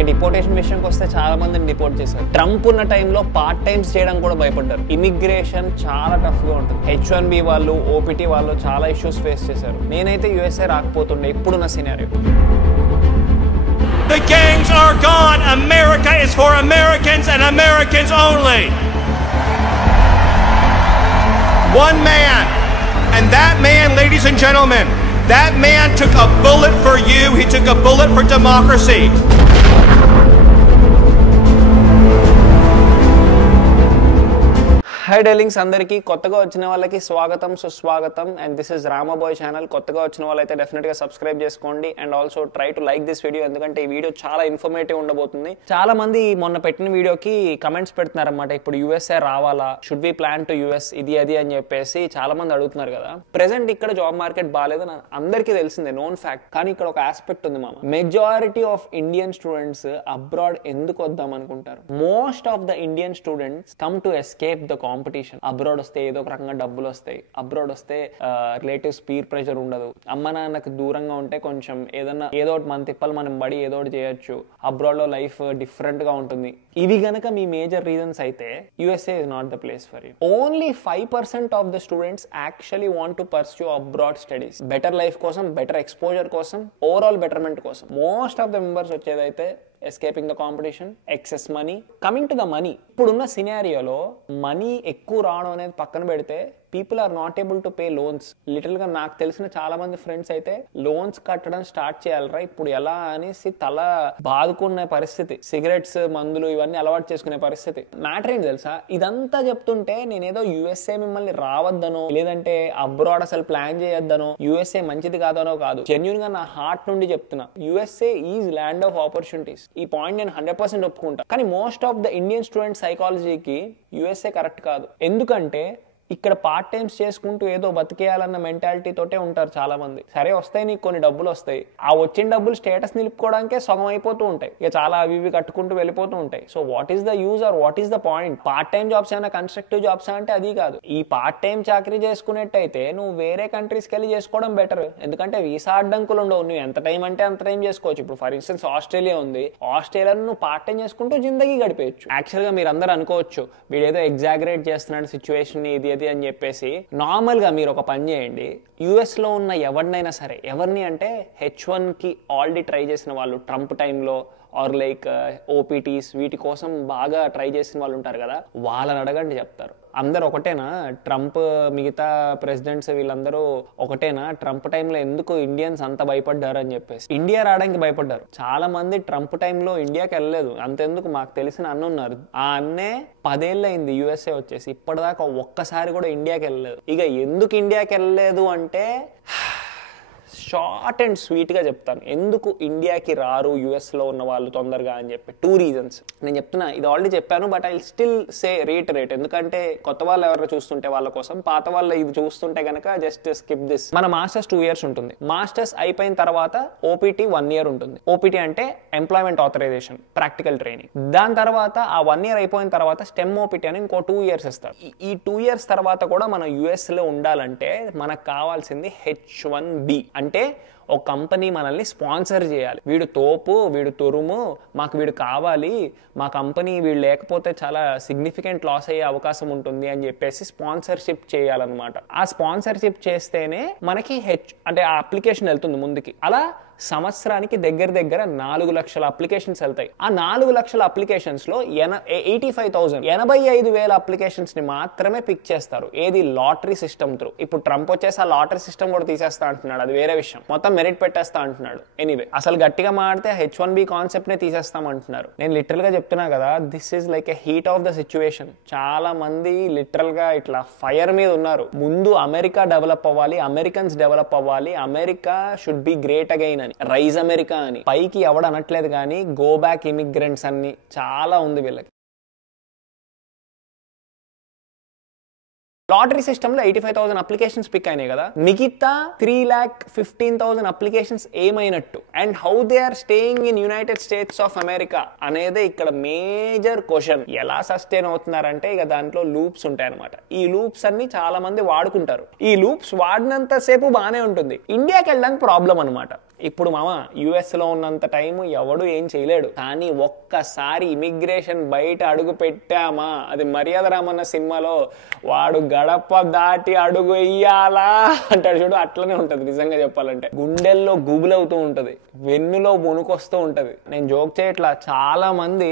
ఇక డిపోర్టేషన్ విషయానికి వస్తే చాలా మందిని డిపోర్ట్ చేశారు. ట్రంప్ ఉన్న టైంలో పార్ట్ టైమ్స్ చేయడం కూడా భయపడ్డారు. ఇమిగ్రేషన్ చాలా టఫ్ గా ఉంటుంది. H1B వాళ్ళు, OPT వాళ్ళు చాలా ఇష్యూస్ ఫేస్ చేశారు. నేనైతే USA రాకపోతుండే ఇప్పుడున్న scenario. The gangs are gone. America is for Americans and Americans only. One man, and that man, ladies and gentlemen, that man took a bullet for you. He took a bullet for democracy. Hi darlings, అందరికీ కొత్తగా వచ్చిన వాళ్ళకి స్వాగతం, సుస్వాగతం. And this is Ramabai channel. కొత్తగా వచ్చిన వాళ్ళైతే డెఫినెట్గా సబ్స్క్రైబ్ చేసుకోండి and also try to like this video, ఎందుకంటే ఈ వీడియో చాలా ఇన్ఫర్మేటివ్ ఉండబోతుంది. చాలా మంది మొన్న పెట్టిన వీడియోకి కమెంట్స్ పెడుతున్నారన్నమాట, ఇప్పుడు USA రావాలా, should be plan to US, ఇది అది అని చెప్పేసి చాలా మంది అడుగుతున్నారు కదా. ప్రెసెంట్ ఇక్కడ జాబ్ మార్కెట్ బాగాలేదు, అందరికీ తెలిసిందే, నోన్ ఫ్యాక్ట్. కానీ ఇక్కడ ఒక ఆస్పెక్ట్ ఉంది మామ. Majority of Indian students abroad ఎందుకు వద్దాం అనుకుంటారు? Most of the Indian students come to escape the competition. Abroad వస్తే ఏదో ఒక రకంగా డబ్బులు వస్తాయి, అబ్రాడ్ వస్తే రిలేటివ్స్ పీర్ ప్రెషర్ ఉండదు, అమ్మ నాన్నకు దూరంగా ఉంటే కొంచెం ఏదన్నా ఏదో ఒకటి మన తిప్పలు మనం బడి ఏదో ఒకటి చేయొచ్చు, అబ్రాడ్ లో లైఫ్ డిఫరెంట్ గా ఉంటుంది. ఇవి గనక మీ మేజర్ రీజన్స్ అయితే USA is not the place for you. Only 5% of the students actually want to pursue abroad studies. Better life కోసం, బెటర్ ఎక్స్పోజర్ కోసం, ఓవరాల్ బెటర్మెంట్ కోసం. మోస్ట్ ఆఫ్ ద మెంబర్స్ వచ్చేదైతే escaping the competition, excess money. Coming to the money, ఇప్పుడున్న సినారియోలో money ఎక్కువ రావడం అనేది పక్కన పెడితే people are not able to pay loans. Little గా నాకు తెలిసిన చాలా మంది ఫ్రెండ్స్ అయితే లోన్స్ కట్టడం స్టార్ట్ చేయాలరా ఇప్పుడు ఎలా అనేసి తల బాదుకునే పరిస్థితి, సిగరెట్స్, మందులు ఇవన్నీ అలవాటు చేసుకునే పరిస్థితి. మ్యాటర్ ఏంటి తెలుసా, ఇదంతా చెప్తుంటే నేనేదో USA మిమ్మల్ని రావద్దనో లేదంటే అబ్రాడ్ అసలు ప్లాన్ చేయొద్దనో USA మంచిది కాదనో కాదు. జెన్యూన్ గా నా హార్ట్ నుండి చెప్తున్నా, USA is land of opportunities. ఈ పాయింట్ నేను 100% ఒప్పుకుంటా. కానీ most of the Indian student సైకాలజీకి USA కరెక్ట్ కాదు. ఎందుకంటే ఇక్కడ పార్ట్ టైమ్స్ చేసుకుంటూ ఏదో బతికేయాలన్న మెంటాలిటీ తోటే ఉంటారు చాలా మంది. సరే వస్తాయి, నీకు కొన్ని డబ్బులు వస్తాయి, ఆ వచ్చిన డబ్బులు స్టేటస్ నిలుపుకోవడానికే సగం అయిపోతూ ఉంటాయి, ఇక చాలా అవి ఇవి కట్టుకుంటూ వెళ్ళిపోతూ ఉంటాయి. So what is the use or what is the point? Part time jobs అయినా కన్స్ట్రక్టివ్ జాబ్స్ అంటే అది కాదు. ఈ పార్ట్ టైం చాకరీ చేసుకునేట్టయితే నువ్వు వేరే కంట్రీస్కి వెళ్ళి చేసుకోవడం బెటర్. ఎందుకంటే వీసా అడ్డంకులు ఉండవు, నువ్వు ఎంత టైం అంటే అంత టైం చేసుకోవచ్చు. ఇప్పుడు ఫర్ ఇన్స్టెన్స్ ఆస్ట్రేలియా ఉంది, ఆస్ట్రేలియాలో నువ్వు పార్ట్ టైం చేసుకుంటూ జిందగీ గడిపేయచ్చు. యాక్చువల్ గా మీరు అందరూ అనుకోవచ్చు వీడేదో ఎగ్జాగరేట్ చేస్తున్నాడు సిచ్యువేషన్ ఇది అని చెప్పేసి. నార్మల్ గా మీరు ఒక పని చేయండి, US లో ఉన్న ఎవరినైనా సరే, ఎవరిని అంటే H1 కి ఆల్రెడీ ట్రై చేసిన వాళ్ళు ట్రంప్ టైంలో ఆర్ లైక్ OPTs వీటి కోసం బాగా ట్రై చేసిన వాళ్ళు ఉంటారు కదా, వాళ్ళని అడగండి చెప్తారు. అందరు ఒకటేనా? ట్రంప్ మిగతా ప్రెసిడెంట్స్ వీళ్ళందరూ ఒకటేనా? ట్రంప్ టైంలో ఎందుకు ఇండియన్స్ అంత భయపడ్డారు అని చెప్పేసి ఇండియా రావడానికి భయపడ్డారు. చాలా మంది ట్రంప్ టైంలో ఇండియాకి వెళ్ళలేదు. అంతెందుకు, మాకు తెలిసిన అన్న ఉన్నారు, ఆ అన్నే 10 ఏళ్ళు అయింది USA వచ్చేసి, ఇప్పటిదాకా ఒక్కసారి కూడా ఇండియాకి వెళ్ళలేదు. ఇక ఎందుకు ఇండియాకి వెళ్ళలేదు అంటే షార్ట్ అండ్ స్వీట్ గా చెప్తాను, ఎందుకు ఇండియాకి రారు US లో ఉన్న వాళ్ళు తొందరగా అని చెప్పి 2 రీజన్స్ నేను చెప్తున్నా. ఇది ఆల్రెడీ చెప్పాను, but I still say reiterate, ఎందుకంటే కొత్త వాళ్ళు ఎవరైనా చూస్తుంటే వాళ్ళ కోసం, పాత వాళ్ళు ఇది చూస్తుంటే కనుక జస్ట్ స్కిప్ దిస్. మన మాస్టర్స్ 2 years ఉంటుంది. మాస్టర్స్ అయిపోయిన తర్వాత OPT 1 year ఉంటుంది. OPT అంటే ఎంప్లాయ్మెంట్ ఆథరైజేషన్, ప్రాక్టికల్ ట్రైనింగ్. దాని తర్వాత ఆ 1 year అయిపోయిన తర్వాత STEM OPT అని ఇంకో 2 years ఇస్తారు. ఈ 2 years తర్వాత కూడా మనం US లో ఉండాలంటే మనకు కావాల్సింది H1B. అంటే ఒక కంపెనీ మనల్ని స్పాన్సర్ చేయాలి. వీడు తోపు, వీడు తురుము, మాకు వీడు కావాలి, మా కంపెనీ వీడు లేకపోతే చాలా సిగ్నిఫికెంట్ లాస్ అయ్యే అవకాశం ఉంటుంది అని చెప్పేసి స్పాన్సర్షిప్ చేయాలన్నమాట. ఆ స్పాన్సర్షిప్ చేస్తేనే మనకి అంటే ఆ అప్లికేషన్ వెళ్తుంది ముందుకి. అలా సంవత్సరానికి దగ్గర 4 లక్షల అప్లికేషన్స్ వెళ్తాయి. ఆ 4 లక్షల అప్లికేషన్స్ లో 85,000 అప్లికేషన్స్ ని మాత్రమే పిక్ చేస్తారు. ఏది? Lottery system through. ఇప్పుడు ట్రంప్ వచ్చేసి ఆ లాటరీ సిస్టమ్ కూడా తీసేస్తా అంటున్నాడు, అది వేరే విషయం. మొత్తం మెరిట్ పెట్టేస్తా అంటున్నాడు. ఎనీవే, అసలు గట్టిగా మాడితే H1B కాన్సెప్ట్ నే తీసేస్తాం అంటున్నారు. నేను లిటరల్ గా చెప్తున్నా కదా, this is like a heat of the situation. చాలా మంది లిటరల్ గా ఇట్లా ఫైర్ మీద ఉన్నారు. ముందు అమెరికా డెవలప్ అవ్వాలి, అమెరికన్స్ డెవలప్ అవ్వాలి, America should be great again అని, రైజ్ అమెరికా అని. పైకి ఎవడు అనట్లేదు కానీ గో బ్యాక్ ఇమిగ్రెంట్స్ అని చాలా ఉంది వీళ్ళకి. లాటరీ సిస్టమ్ లో 85,000 అప్లికేషన్స్ పిక్ అయినాయి కదా, మిగతా 3,15,000 అప్లికేషన్స్ ఏమైనట్టు? And how they are staying in United States of America అనేది ఇక్కడ మేజర్ క్వశ్చన్. ఎలా సస్టైన్ అవుతున్నారంటే ఇక దాంట్లో లూప్స్ ఉంటాయి అనమాట. ఈ లూప్స్ అన్ని చాలా మంది వాడుకుంటారు. ఈ లూప్స్ వాడినంత సేపు బాగానే ఉంటుంది, ఇండియాకి వెళ్ళడానికి ప్రాబ్లం అనమాట. ఇప్పుడు మామ యుఎస్లో ఉన్నంత టైం ఎవడు ఏం చేయలేడు. కానీ ఒక్కసారి ఇమిగ్రేషన్ బయట అడుగు పెట్టామా, అది మర్యాద రామన్న సినిమాలో వాడు గడప దాటి అడుగు వెయ్యాలా అంటాడు చూడు, అట్లనే ఉంటది. నిజంగా చెప్పాలంటే గుండెల్లో గూగుల్ అవుతూ ఉంటది, వెన్నులో వణుకొస్తూ ఉంటది. నేను జోక్ చేయట్లా, చాలా మంది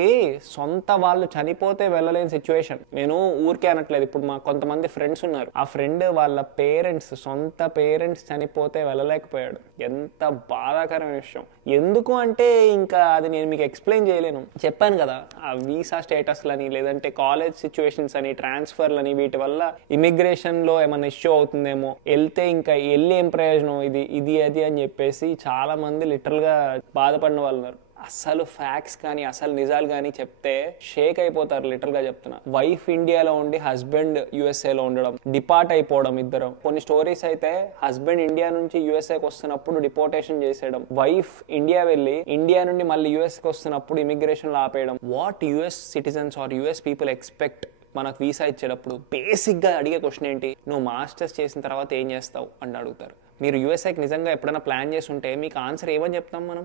సొంత వాళ్ళు చనిపోతే వెళ్ళలేని సిచ్యువేషన్. నేను ఊరికే అనట్లేదు. ఇప్పుడు మా కొంతమంది ఫ్రెండ్స్ ఉన్నారు, ఆ ఫ్రెండ్ వాళ్ళ పేరెంట్స్, సొంత పేరెంట్స్ చనిపోతే వెళ్ళలేకపోయాడు. ఎంత బాధాకరమైన విషయం. ఎందుకు అంటే ఇంకా అది నేను మీకు ఎక్స్ప్లెయిన్ చేయలేను. చెప్పాను కదా, ఆ వీసా స్టేటస్లని, లేదంటే కాలేజ్ సిచ్యువేషన్స్ అని, ట్రాన్స్ఫర్లని, వీటి వల్ల ఇమిగ్రేషన్ లో ఏమైనా ఇష్యూ అవుతుందేమో, వెళ్తే ఇంకా వెళ్ళి ఏం ప్రయోజనం, ఇది అది అని చెప్పేసి చాలా మంది లిటరల్ గా బాధపడిన వాళ్ళు ఉన్నారు. అసలు ఫ్యాక్ట్స్ కానీ అసలు నిజాలు కానీ చెప్తే షేక్ అయిపోతారు. లిటరల్ గా చెప్తున్నా. వైఫ్ ఇండియాలో ఉండి హస్బెండ్ యుఎస్ఏలో ఉండడం, డిపార్ట్ అయిపోవడం ఇద్దరం. కొన్ని స్టోరీస్ అయితే హస్బెండ్ ఇండియా నుంచి యుఎస్ఏకి వస్తున్నప్పుడు డిపోర్టేషన్ చేసేయడం, వైఫ్ ఇండియా వెళ్ళి ఇండియా నుండి మళ్ళీ యుఎస్కి వస్తున్నప్పుడు ఇమిగ్రేషన్ లో ఆపేయడం. What US citizens or US people expect మనకు వీసా ఇచ్చేటప్పుడు బేసిక్ గా అడిగే క్వశ్చన్ ఏంటి, నువ్వు మాస్టర్స్ చేసిన తర్వాత ఏం చేస్తావు అని అడుగుతారు. మీరు యూఎస్ఐకి నిజంగా ఎప్పుడైనా ప్లాన్ చేసి ఉంటే మీకు ఆన్సర్ ఏమని చెప్తాం మనం,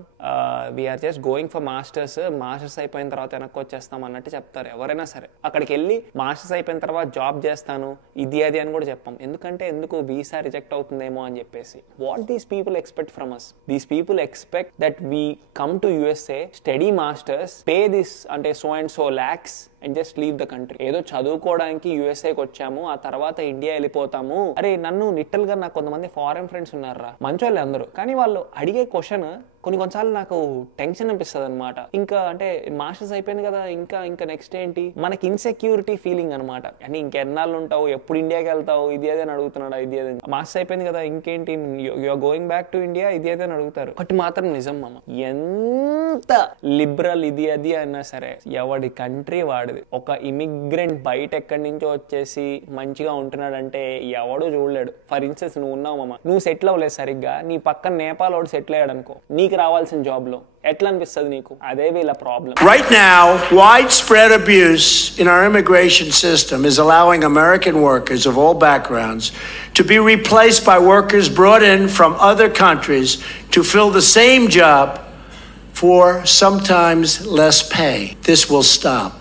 we're just going for masters అయిపోయిన తర్వాత వెనక్కి వచ్చేస్తాం అన్నట్టు చెప్తారు ఎవరైనా సరే. అక్కడికి వెళ్ళి మాస్టర్స్ అయిపోయిన తర్వాత జాబ్ చేస్తాను ఇది అది అని కూడా చెప్పాం. ఎందుకు వీసా రిజెక్ట్ అవుతుందేమో అని చెప్పేసి. What these people expect from us, these people expect that we come to USA, study masters, pay this అంటే so and so lakhs and just leave the country. ఏదో చదువుకోవడానికి యూఎస్ఏకి వచ్చాము, ఆ తర్వాత ఇండియా వెళ్ళిపోతాము. అరే నన్ను లిటరల్ గా నాకు కొంతమంది ఫారెన్ ఫ్రెండ్స్ ఉన్నారా, మంచోళ్ళే అందరూ, కానీ వాళ్ళు అడిగే క్వశ్చన్ కొన్నిసార్లు నాకు టెన్షన్ అనిపిస్తుంది అనమాట. ఇంకా అంటే మాస్టర్స్ అయిపోయింది కదా, ఇంకా నెక్స్ట్ ఏంటి, మనకి ఇన్సెక్యూరిటీ ఫీలింగ్ అనమాట. అంటే ఇంకెన్నాళ్ళు ఉంటావు, ఎప్పుడు ఇండియాకి వెళ్తావు, ఇది అదే అని అడుగుతున్నాడా, ఇది అదే. మాస్టర్స్ అయిపోయింది కదా ఇంకేంటి, you're going back to India, ఇది అదే అని అడుగుతారు. ఒకటి మాత్రం నిజం మామ, ఎంత లిబరల్ ఇది అది అయినా సరే ఎవడి కంట్రీ వాడిది. ఒక ఇమిగ్రెంట్ బయట ఎక్కడి నుంచో వచ్చేసి మంచిగా ఉంటున్నాడంటే ఎవడో చూడలేడు. ఫర్ ఇన్స్టెన్స్ నువ్వు ఉన్నావు మామ, నువ్వు సెటిల్ అవ్వలేదు సరిగ్గా, నీ పక్కన నేపాల్ వాడు సెటిల్ అయ్యాడు అనుకో, నీకు రావాల్సిన జాబ్ లో ఎట్లా అనిపిస్తుంది నీకు? అదే వీళ్ళ problem. Right now, widespread abuse in our immigration system is allowing American workers of all backgrounds to be replaced by workers brought in from other countries to fill the same job for sometimes less pay. This will stop.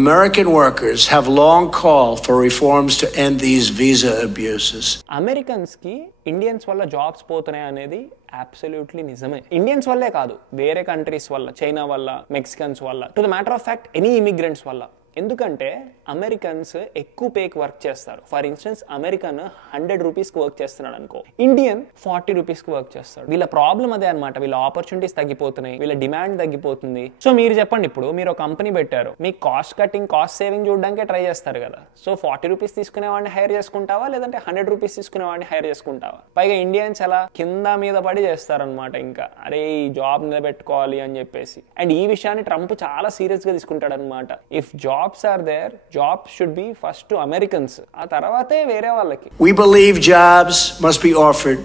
American workers have long called for reforms to end these visa abuses. Americans కి Indians వల్ల jobs పోతున్నాయి అనేది absolutely నిజమే. Indians వల్లే కాదు, వేరే countries వల్ల, China వల్ల, మెక్సికన్స్ వల్ల, to the matter of fact any immigrants వల్ల. ఎందుకంటే అమెరికన్స్ ఎక్కువ పేకి వర్క్ చేస్తారు. ఫర్ ఇన్స్టెన్స్ అమెరికన్ 100 రూపీస్కి వర్క్ చేస్తున్నాడు అనుకో, ఇండియన్ 40 రూపీస్కి వర్క్ చేస్తాడు. వీళ్ళ ప్రాబ్లం అదే అనమాట. వీళ్ళ ఆపర్చునిటీస్ తగ్గిపోతున్నాయి, వీళ్ళ డిమాండ్ తగ్గిపోతుంది. సో మీరు చెప్పండి, ఇప్పుడు మీరు ఒక కంపెనీ పెట్టారు, మీకు కాస్ట్ కటింగ్, కాస్ట్ సేవింగ్ చూడడానికే ట్రై చేస్తారు కదా. సో 40 రూపీస్ తీసుకునేవాడిని హైర్ చేసుకుంటావా, లేదంటే 100 రూపీస్ తీసుకునేవాడిని హైర్ చేసుకుంటావా? పైగా ఇండియన్స్ ఎలా కింద మీద పడి చేస్తారనమాట. ఇంకా అరే ఈ జాబ్ నిలబెట్టుకోవాలి అని చెప్పేసి. అండ్ ఈ విషయాన్ని ట్రంప్ చాలా సీరియస్ గా తీసుకుంటాడు అనమాట. If jobs are there, jobs should be first to Americans, ఆ తర్వాతే వేరే వాళ్ళకి. We believe jobs must be offered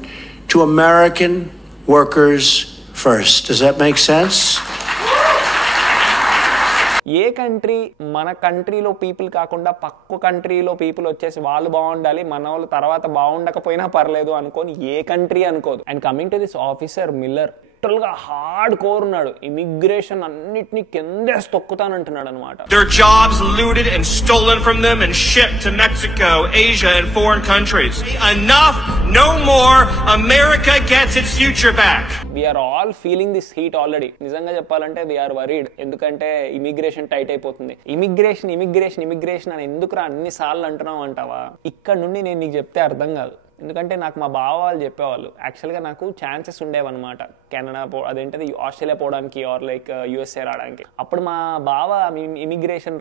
to American workers first. Does that make sense? A country మన కంట్రీలో పీపుల్ కాకుండా పక్క కంట్రీలో పీపుల్ వచ్చేసి వాళ్ళు బాగుండాలి, మన వాళ్ళు తర్వాత బాగుండకపోయినా పర్లేదు అనుకోని ఏ కంట్రీ అనుకోదు. And coming to this officer Miller, literal గా హార్డ్ కోర్ ఉన్నాడు. ఇమిగ్రేషన్ అన్నిటినీ కిందేసి తొక్కుతానంటున్నాడు అనమాట. Their jobs looted and stolen from them and shipped to Mexico, Asia and foreign countries. Enough, no more. America gets its future back. We are all feeling this heat already. నిజంగా చెప్పాలంటే we are worried. ఎందుకంటే immigration tight అయిపోతుంది. Immigration అని ఎందుకురా అన్ని సార్లు అంటున్నావు అంటావా? ఇక్కడ నుండి నేను నీకు చెప్తే అర్థం కాదు. ఎందుకంటే నాకు మా బావ వాళ్ళు చెప్పేవాళ్ళు, యాక్చువల్గా నాకు ఛాన్సెస్ ఉండేవన్నమాట కెనడా అదేంటది ఆస్ట్రేలియా పోవడానికి ఆర్ లైక్ యూఎస్ఏ రావడానికి. అప్పుడు మా బావ ఇమిగ్రేషన్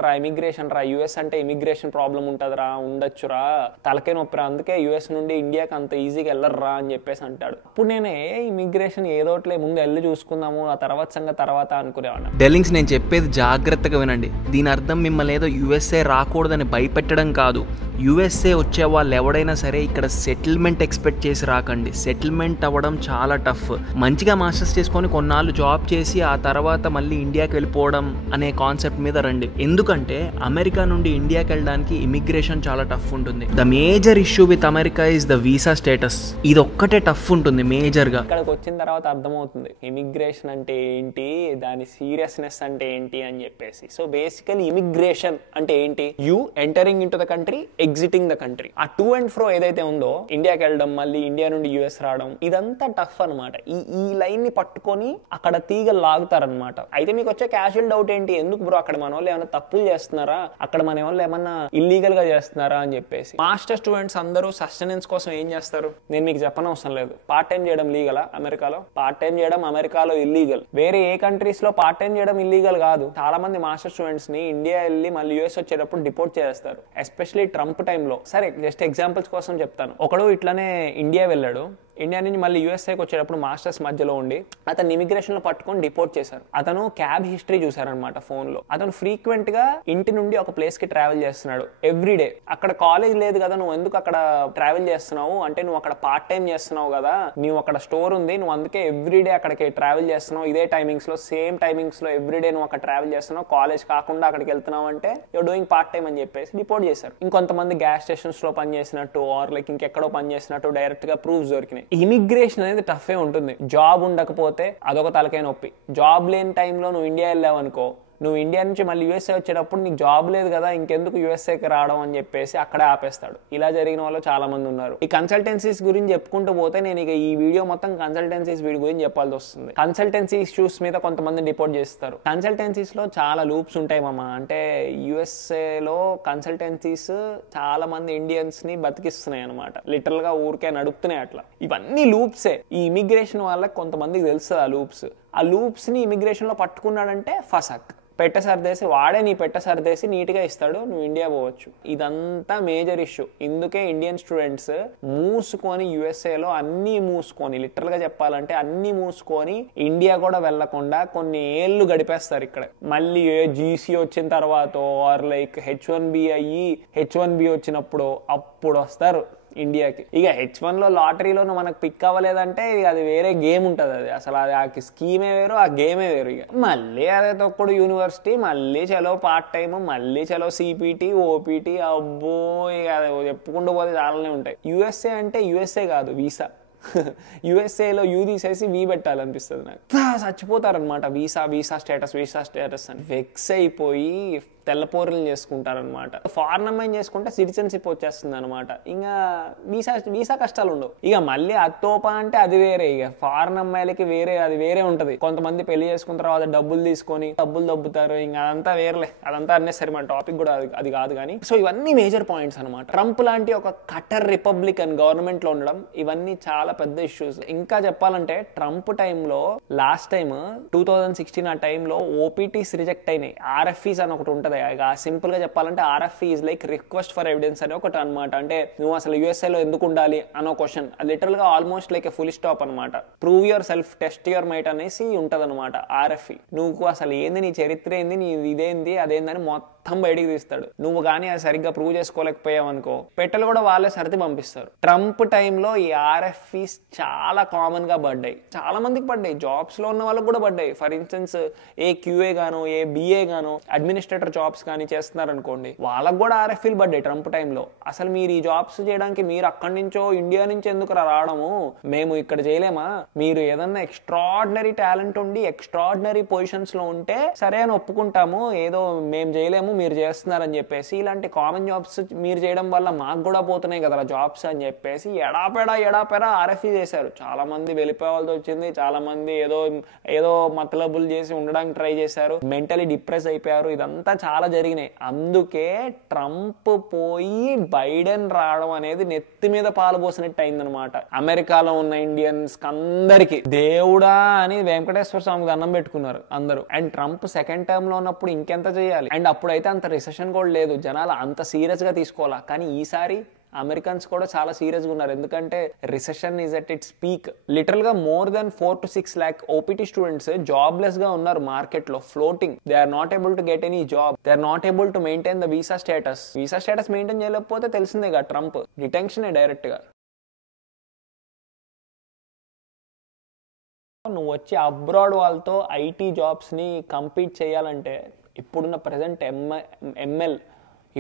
రా యూఎస్ అంటే ఇమిగ్రేషన్ ప్రాబ్లం ఉంటుందిరా, ఉండొచ్చురా, తలకే నొప్పిరా, అందుకే యూఎస్ నుండి ఇండియాకి అంత ఈజీగా వెళ్ళర్రా అని చెప్పేసి అంటాడు. అప్పుడు నేను ఇమిగ్రేషన్ ఏదోట్లే ముందు వెళ్ళి చూసుకుందాము, ఆ తర్వాత సంగతి తర్వాత అనుకునేవాడిని. డెల్లింగ్స్, నేను చెప్పేది జాగ్రత్తగా వినండి. దీని అర్థం మిమ్మల్ని ఏదో యూఎస్ఏ రాకూడదని భయపెట్టడం కాదు. యూఎస్ఏ వచ్చే వాళ్ళు ఎవడైనా సరే ఇక్కడ సెటిల్ సెటిల్మెంట్ ఎక్స్పెక్ట్ చేసి రాకండి. సెటిల్మెంట్ అవ్వడం చాలా టఫ్. మంచిగా మాస్టర్స్ చేసుకొని కొన్నాళ్ళు జాబ్ చేసి ఆ తర్వాత మళ్ళీ ఇండియాకి వెళ్ళిపోవడం అనే కాన్సెప్ట్ మీద రండి. ఎందుకంటే అమెరికా నుండి ఇండియాకి వెళ్ళడానికి ఇమిగ్రేషన్ చాలా టఫ్ ఉంటుంది. The major issue with America is the visa status. ఇది ఒక్కటే టఫ్ ఉంటుంది మేజర్ గా. ఇక్కడికి వచ్చిన తర్వాత అర్థమవుతుంది ఇమిగ్రేషన్ అంటే ఏంటి, దాని సీరియస్నెస్ అంటే ఏంటి అని చెప్పేసి. సో బేసికలీ ఇమిగ్రేషన్ అంటే ఏంటి? You entering in to the country, exiting the country. ఆ టు అండ్ ఫ్రో ఏదైతే ఉందో, ఇండియాకి వెళ్ళడం మళ్ళీ ఇండియా నుండి యుఎస్ రావడం, ఇదంతా టఫ్ అనమాట. ఈ లైన్ ని పట్టుకొని అక్కడ తీగలు లాగుతారనమాట. అయితే మీకు వచ్చే క్యాజువల్ డౌట్ ఏంటి, ఎందుకు బ్రో అక్కడ మన వాళ్ళు ఏమైనా తప్పులు చేస్తున్నారా, అక్కడ మన వాళ్ళు ఏమన్నా ఇల్లీగల్ గా చేస్తున్నారా అని చెప్పేసి. మాస్టర్ స్టూడెంట్స్ అందరూ సస్టెనెన్స్ కోసం ఏం చేస్తారు, నేను మీకు చెప్పనవసరం లేదు. పార్ట్ టైం చేయడం లీగలా అమెరికాలో? పార్ట్ టైం చేయడం అమెరికాలో ఇల్లీగల్. వేరే ఏ కంట్రీస్ లో పార్ట్ టైం చేయడం ఇల్లీగల్ కాదు. చాలా మంది మాస్టర్ స్టూడెంట్స్ ని ఇండియా వెళ్ళి మళ్ళీ యూఎస్ వచ్చేటప్పుడు డిపోర్ట్ చేస్తారు, ఎస్పెషల్లీ ట్రంప్ టైంలో. సరే జస్ట్ ఎగ్జాంపుల్స్ కోసం చెప్తాను. ఒకడు ఇట్లానే ఇండియా వెళ్ళాడు, ఇండియా నుంచి మళ్ళీ యూఎస్ఏకి వచ్చేటప్పుడు మాస్టర్స్ మధ్యలో ఉండి అతను ఇమిగ్రేషన్ లో పట్టుకొని డిపోర్ట్ చేశారు. అతను క్యాబ్ హిస్టరీ చూసారనమాట ఫోన్ లో. అతను ఫ్రీక్వెంట్ గా ఇంటి నుండి ఒక ప్లేస్ కి ట్రావెల్ చేస్తున్నాడు ఎవ్రీడే. అక్కడ కాలేజ్ లేదు కదా, నువ్వు ఎందుకు అక్కడ ట్రావెల్ చేస్తున్నావు అంటే, నువ్వు అక్కడ పార్ట్ టైం చేస్తున్నావు కదా, నువ్వు అక్కడ స్టోర్ ఉంది, నువ్వు అందుకే ఎవ్రీడే అక్కడికి ట్రావెల్ చేస్తున్నావు, ఇదే టైమింగ్స్ లో సేమ్ టైమింగ్స్ లో ఎవ్రీడే నువ్వు అక్కడ ట్రావెల్ చేస్తున్నావు, కాలేజ్ కాకుండా అక్కడికి వెళ్తున్నావు అంటే యూర్ డూయింగ్ పార్ట్ టైం అని చెప్పేసి డిపోర్ట్ చేశారు. ఇంకొంతమంది గ్యాస్ స్టేషన్స్ లో పనిచేసినట్టు ఆర్ లైక్ ఇంకెక్కడో పనిచేసినట్టు డైరెక్ట్ గా ప్రూఫ్స్ దొరికినాయి. ఇమిగ్రేషన్ అనేది టఫ్ ఉంటుంది. జాబ్ ఉండకపోతే అదొక తలకాయ నొప్పి. జాబ్ లేని టైంలో నువ్వు ఇండియా వెళ్ళావు అనుకో, నువ్వు ఇండియా నుంచి మళ్ళీ యూఎస్ఏ వచ్చేటప్పుడు నీకు జాబ్ లేదు కదా, ఇంకెందుకు యూఎస్ఏకి రావడం అని చెప్పేసి అక్కడే ఆపేస్తాడు. ఇలా జరిగిన వాళ్ళు చాలా మంది ఉన్నారు. ఈ కన్సల్టెన్సీస్ గురించి చెప్పుకుంటూ పోతే నేను ఇక ఈ వీడియో మొత్తం కన్సల్టెన్సీస్ వీడి గురించి చెప్పాల్సి వస్తుంది. కన్సల్టెన్సీ ఇష్యూస్ మీద కొంతమంది డిపోర్ట్ చేస్తారు. కన్సల్టెన్సీస్ లో చాలా లూప్స్ ఉంటాయి మామ. అంటే యూఎస్ఏలో కన్సల్టెన్సీస్ చాలా మంది ఇండియన్స్ ని బతికిస్తున్నాయి అనమాట. లిటరల్ గా ఊరికే నడుపుతున్నాయి అట్లా. ఇవన్నీ లూప్సే. ఈ ఇమిగ్రేషన్ వాళ్ళకి కొంతమందికి తెలుస్తుంది ఆ లూప్స్. ఆ లూప్స్ ని ఇమిగ్రేషన్ లో పట్టుకున్నాడంటే ఫసక్. పెట్ట సర్దేసి వాడే నీ పెట్ట సర్దేసి నీట్గా ఇస్తాడు, నువ్వు ఇండియా పోవచ్చు. ఇదంతా మేజర్ ఇష్యూ. ఇందుకే ఇండియన్ స్టూడెంట్స్ మూసుకొని యూఎస్ఏలో అన్నీ మూసుకొని, లిటరల్ గా చెప్పాలంటే అన్నీ మూసుకొని ఇండియా కూడా వెళ్లకుండా కొన్ని ఏళ్ళు గడిపేస్తారు ఇక్కడ. మళ్ళీ జీసీ వచ్చిన తర్వాత ఆర్ లైక్ H1B అయ్యి H1B వచ్చినప్పుడు అప్పుడు వస్తారు ఇండియాకి. ఇక H1 లో లాటరీలో మనకు పిక్ అవ్వలేదంటే అది వేరే గేమ్ ఉంటుంది. అది అసలు అది ఆ స్కీమే వేరు, ఆ గేమే వేరు. ఇక మళ్ళీ అదే తొక్కుడు యూనివర్సిటీ, మళ్ళీ చలో పార్ట్ టైమ్, మళ్ళీ చలో సిపిటి, ఓపీటీ, అబ్బో ఇక చెప్పుకుంటూ పోతే చాలానే ఉంటాయి. యూఎస్ఏ అంటే యూఎస్ఏ కాదు, వీసా. యూఎస్ఏలో యూ తీసేసి వీ పెట్టాలనిపిస్తుంది నాకు. చచ్చిపోతారనమాట వీసా స్టేటస్ అని వెక్స్ అయిపోయి తెల్లపోరులు చేసుకుంటారనమాట. ఫారెన్ అమ్మాయిని చేసుకుంటే సిటిజన్షిప్ వచ్చేస్తుంది అనమాట. ఇంకా వీసా కష్టాలు ఉండవు. ఇక మళ్ళీ అత్తోప అంటే అది వేరే. ఇక ఫారెన్ అమ్మాయిలకి వేరే, అది వేరే ఉంటది. కొంతమంది పెళ్లి చేసుకున్న తర్వాత డబ్బులు తీసుకొని డబ్బులు దబ్బుతారు. ఇంకా అదంతా వేరేలే, అదంతా అన్నెసరి. మన టాపిక్ కూడా అది కాదు కానీ. సో ఇవన్నీ మేజర్ పాయింట్స్ అనమాట. ట్రంప్ లాంటి ఒక కటర్ రిపబ్లికన్ గవర్నమెంట్ లో ఉండడం, ఇవన్నీ చాలా పెద్ద ఇష్యూస్. ఇంకా చెప్పాలంటే ట్రంప్ టైంలో లాస్ట్ టైం 2016 ఆ టైంలో ఓపీటీస్ రిజెక్ట్ అయినాయి. ఆర్ఎఫ్ఈస్ అని ఒకటి ఉంటది. సింపుల్ గా చెప్పాలంటే RFE is like request for evidence అని ఒకటి అనమాట. అంటే నువ్వు అసలు యూఎస్ఏ లో ఎందుకు ఉండాలి అనో క్వశ్చన్. లిటరల్ గా ఆల్మోస్ట్ లైక్ ఫుల్ స్టాప్ అనమాట. Prove your self, test your might అనేసి ఉంటది అనమాట ఆర్ఎఫ్ఈ. నువ్వు అసలు ఏంది, నీ చరిత్ర ఏంది, నీ ఇదేంది అదేందని మొత్తం బయటికి తీస్తాడు. నువ్వు కానీ అది సరిగ్గా ప్రూవ్ చేసుకోలేకపోయావు అనుకో, పెట్టెలు కూడా వాళ్ళే సర్ది పంపిస్తారు. ట్రంప్ టైంలో ఈ ఆర్ఎఫ్ఈస్ చాలా కామన్ గా పడ్డాయి, చాలా మందికి పడ్డాయి. జాబ్స్ లో ఉన్న వాళ్ళకి కూడా పడ్డాయి. ఫర్ ఇన్స్టెన్స్ ఏ క్యూఏ గాను, ఏ బిఏ గాను, అడ్మినిస్ట్రేటర్ జాబ్స్ కానీ చేస్తున్నారు అనుకోండి, వాళ్ళకు కూడా ఆర్ఎఫ్ఈలు పడ్డాయి ట్రంప్ టైంలో. అసలు మీరు ఈ జాబ్స్ చేయడానికి మీరు అక్కడి నుంచో ఇండియా నుంచి ఎందుకు రావడము, మేము ఇక్కడ చేయలేమా, మీరు ఏదన్నా ఎక్స్ట్రాడినరీ టాలెంట్ ఉండి ఎక్స్ట్రాడినరీ పొజిషన్స్ లో ఉంటే సరే అని ఒప్పుకుంటాము, ఏదో మేము చేయలేము మీరు చేస్తున్నారని చెప్పేసి. ఇలాంటి కామన్ జాబ్స్ మీరు చేయడం వల్ల మాకు కూడా పోతున్నాయి కదా జాబ్స్ అని చెప్పేసి ఎడాపెడా ఆర్ఎఫ్ఈ చేశారు. చాలా మంది వెళ్ళిపోవాల్సి వచ్చింది. చాలా మంది ఏదో మతలబులు చేసి ఉండడానికి ట్రై చేశారు, మెంటలీ డిప్రెస్ అయిపోయారు. ఇదంతా చాలా జరిగినాయి. అందుకే ట్రంప్ పోయి బైడెన్ రావడం అనేది నెత్తి మీద పాలు పోసినట్టు అయిందనమాట. అమెరికాలో ఉన్న ఇండియన్స్ అందరికి దేవుడా అని వెంకటేశ్వర స్వామికి దండం పెట్టుకున్నారు అందరూ. అండ్ ట్రంప్ సెకండ్ టర్మ్ లో ఉన్నప్పుడు ఇంకెంత చేయాలి. అండ్ అప్పుడైతే అంత రిసెషన్ కూడా లేదు, జనాలు అంత సీరియస్ గా తీసుకోవాలా. కానీ ఈసారి అమెరికన్స్ కూడా చాలా సీరియస్ గా ఉన్నారు. ఎందుకంటే recession is at its peak. Literal గా more than 4 to 6 lakh OPT students jobless గా ఉన్నారు మార్కెట్ లో, floating. They are not able to get any job. They are not able to maintain the visa status. Visa status maintain చేయలేకపోతే తెలిసిందేగా Trump detention direct గా. నువ్వు వచ్చి abroad వాళ్ళతో IT జాబ్స్ని compete చేయాలంటే ఇప్పుడున్న ప్రజెంట్ ఎంఎల్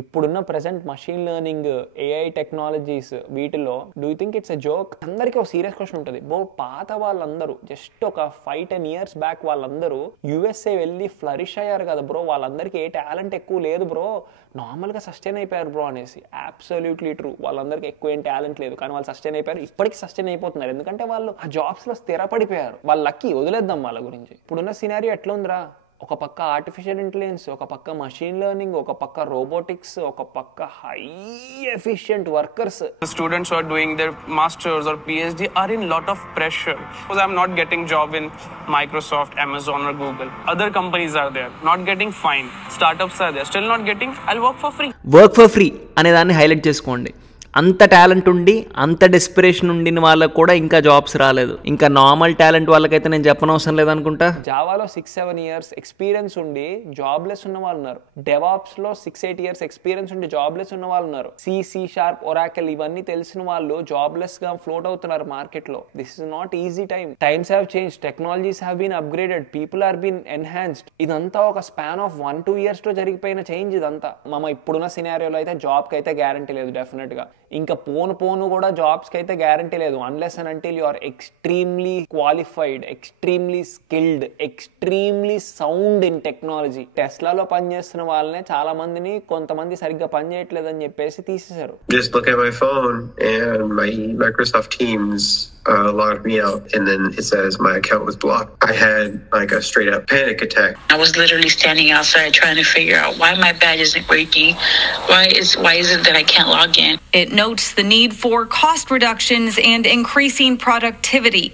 ఇప్పుడున్న present machine learning AI technologies వీటిలో do you think it's a joke? అందరికీ ఒక సీరియస్ క్వశ్చన్ ఉంటుంది. పాత వాళ్ళందరూ జస్ట్ ఒక 5-10 years బ్యాక్ వాళ్ళందరూ యుఎస్ఏ వెళ్ళి ఫ్లరిష్ అయ్యారు కదా బ్రో, వాళ్ళందరికీ ఏ టాలెంట్ ఎక్కువ లేదు బ్రో, నార్మల్గా సస్టైన్ అయిపోయారు బ్రో అనేసి. Absolutely true. వాళ్ళందరికీ ఎక్కువ ఏం టాలెంట్ లేదు కానీ వాళ్ళు సస్టైన్ అయిపోయారు, ఇప్పటికీ సస్టైన్ అయిపోతున్నారు. ఎందుకంటే వాళ్ళు ఆ జాబ్స్లో స్థిరపడిపోయారు. వాళ్ళ లక్కీ, వదిలేద్దాం వాళ్ళ గురించి. ఇప్పుడున్న సినారియో ఎట్లా ఉందిరా? ఒక పక్క ఆర్టిఫిషియల్ ఇంటెలిజెన్స్, ఒక పక్క మషిన్ లెర్నింగ్, ఒక పక్క రోబోటిక్స్, ఒక పక్క high efficient workers. Students who are doing their masters or PhD are in lot of pressure because I'm not getting job in Microsoft, Amazon or Google. Other companies are there not getting fine. Startups are there still not getting. I'll work for free. Work for free అనే దాన్ని highlight చేసుకోండి. అంత talent ఉండి అంత desperation ఉండిన వాళ్ళకు కూడా ఇంకా జాబ్స్ రాలేదు. ఇంకా నార్మల్ టాలెంట్ వాళ్ళకైతే నేను చెప్పనవసరం లేదనుకుంటా. జావాలో 6-7 years ఎక్స్పీరియన్స్ ఉండి జాబ్లెస్ ఉన్న వాళ్ళు ఉన్నారు. డెవాప్స్ లో 6-8 years ఎక్స్పీరియన్స్ ఉండి జాబ్లెస్ ఉన్న వాళ్ళు ఉన్నారు. సి షార్ప్, ఒరాకిల్ ఇవన్నీ తెలిసిన వాళ్ళు జాబ్లెస్ గా ఫ్లోట్ అవుతున్నారు మార్కెట్ లో. This is not easy time. Times have change, technologies have been upgraded, people are been enhanced. ఇదంతా ఒక స్పాన్ ఆఫ్ 1-2 years లో జరిగిపోయిన చేంజ్ ఇదంతా. ఇప్పుడున్న సినారియోలో అయితే జాబ్ కి అయితే గ్యారంటీ లేదు డెఫినెట్ గా. ఇంకా పోను కూడా జాబ్స్ కి అయితే గ్యారంటీ లేదు unless and until you are extremely qualified, extremely skilled, extremely sound in technology. టెస్లాలో పనిచేస్తున్న వాళ్ళనే చాలా మందిని కొంతమంది సరిగ్గా పనిచేయట్లేదని చెప్పేసి తీసేశారు. Just look at my phone and my Microsoft Teams logged me out, and then it says my account was blocked. I had like a straight up panic attack. I was literally standing outside trying to figure out why my badge isn't working. Why is it that I can't log in? It notes the need for cost reductions and increasing productivity.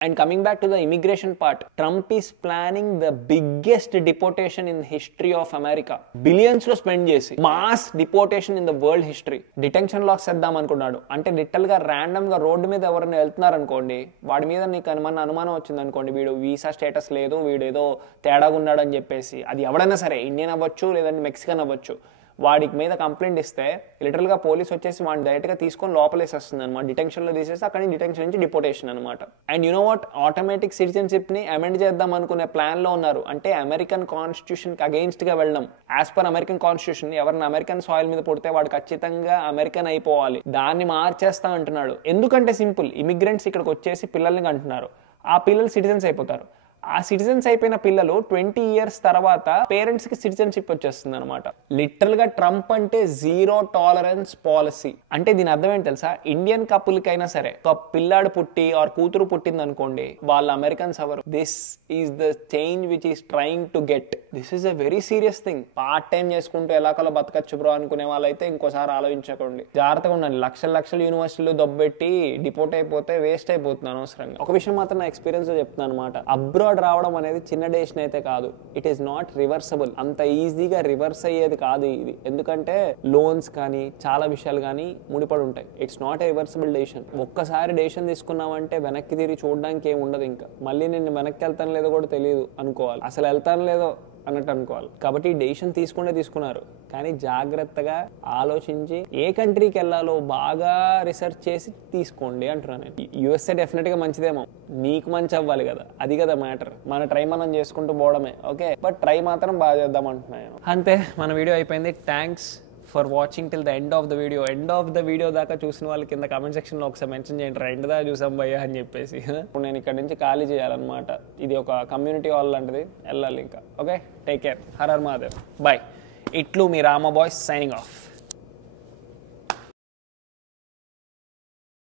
And coming back to the immigration part, Trump is planning the biggest deportation in the history of America. Billions lo spend chesi mass deportation in the world history. Detention locks చేద్దాం అనుకున్నాడు. అంటే literal గా random గా road మీద ఎవరైనా వెళ్తున్నారు అనుకోండి, వాడి మీద నీకు అనుమానం వచ్చింది అనుకోండి, వీడు వీసా స్టేటస్ లేదు, వీడు ఏదో తేడాగా ఉన్నాడు అని చెప్పేసి, అది ఎవడైనా సరే ఇండియన్ అవ్వచ్చు లేదంటే మెక్సికన్ అవ్వచ్చు, వాడికి మీద కంప్లైంట్ ఇస్తే లిటరల్గా పోలీస్ వచ్చేసి వాడిని డైరెక్ట్గా తీసుకొని లోపలేసేస్తుంది అనమాట. డిటెన్షన్లో తీసేసి అక్కడి నుంచి డిటెన్షన్ నుంచి డిపోటేషన్ అనమాట. And you know what, automatic సిటిజన్షిప్ని అమెండ్ చేద్దాం అనుకునే ప్లాన్లో ఉన్నారు. అంటే అమెరికన్ కాన్స్టిట్యూషన్కి అగెయిన్స్ట్గా వెళ్ళడం. యాజ్ పర్ అమెరికన్ కాన్స్టిట్యూషన్ ఎవరైనా అమెరికన్ సాయిల్ మీద పుడితే వాడు ఖచ్చితంగా అమెరికన్ అయిపోవాలి, దాన్ని మార్చేస్తా అంటున్నాడు. ఎందుకంటే సింపుల్, ఇమిగ్రెంట్స్ ఇక్కడికి వచ్చేసి పిల్లల్ని అంటున్నారు, ఆ పిల్లలు సిటిజన్స్ అయిపోతారు. ఆ సిటిజన్స్ అయిపోయిన పిల్లలు 20 years తర్వాత పేరెంట్స్ కి సిటిజన్షిప్ వచ్చేస్తుంది అనమాట. లిటరల్ గా ట్రంప్ అంటే జీరో టాలరెన్స్ పాలసీ. అంటే దీని అర్థం ఏంటి తెలుసా? ఇండియన్ కపుల్ కైనా సరే ఒక పిల్లాడు పుట్టి ఆర్ కూతురు పుట్టింది అనుకోండి, వాళ్ళు Americans hour. This is the change which is trying to get. This is a very serious thing. Part time చేసుకుంటూ ఎలాకలో బతకచ్చు బ్రో అనుకునే వాళ్ళైతే ఇంకోసారి ఆలోచించకండి, జాగ్రత్తగా ఉండండి. లక్షల యూనివర్సిటీలు దొబ్బెట్టి డిపోర్ట్ అయిపోతే వేస్ట్ అయిపోతుంది అనవసరంగా. ఒక విషయం మాత్రం నా ఎక్స్పీరియన్స్ లో చెప్తున్నాను అనమాట. అబ్రాడ్ రావడం అనేది చిన్న డెసిషన్ అయితే కాదు. It is not reversible. అంత ఈజీగా రివర్స్ అయ్యేది కాదు ఇది. ఎందుకంటే లోన్స్ కానీ చాలా విషయాలు కానీ ముడిపడి ఉంటాయి. It's not a reversible decision. ఒక్కసారి డెసిషన్ తీసుకున్నామంటే వెనక్కి తిరిగి చూడడానికి ఏమి ఉండదు. ఇంకా మళ్ళీ నేను వెనక్కి వెళ్తాను లేదో కూడా తెలియదు అనుకోవాలి, అసలు వెళ్తాను లేదో అన్నట్టు అనుకోవాలి. కాబట్టి డెసిషన్ తీసుకున్నారు, కానీ జాగ్రత్తగా ఆలోచించి ఏ కంట్రీకి వెళ్ళాలో బాగా రీసెర్చ్ చేసి తీసుకోండి అంటున్నాను నేను. యూఎస్ఏ డెఫినెట్గా మంచిదేమో, నీకు మంచి అవ్వాలి కదా, అది కదా మ్యాటర్. మన ట్రై మనం చేసుకుంటూ పోవడమే, ఓకే, బట్ ట్రై మాత్రం బాగా చేద్దాం అంటున్నాను. అంతే, మన వీడియో అయిపోయింది. Thanks for watching till the end of the video. End of the video దాకా చూసిన వాళ్ళకి కింద కామెంట్ సెక్షన్లో ఒకసారి మెన్షన్ చేయండి, ఎండ్ దాకా చూసాం భయ్యా అని చెప్పేసి. ఇప్పుడు నేను ఇక్కడ నుంచి ఖాళీ చేయాలన్నమాట. ఇది ఒక కమ్యూనిటీ హాల్ లాంటిది, వెళ్ళాలి ఇంకా. Okay, take care. Har Har Mahadev, bye. ఇట్లు మీ రామా బాయ్స్ సైనింగ్ ఆఫ్.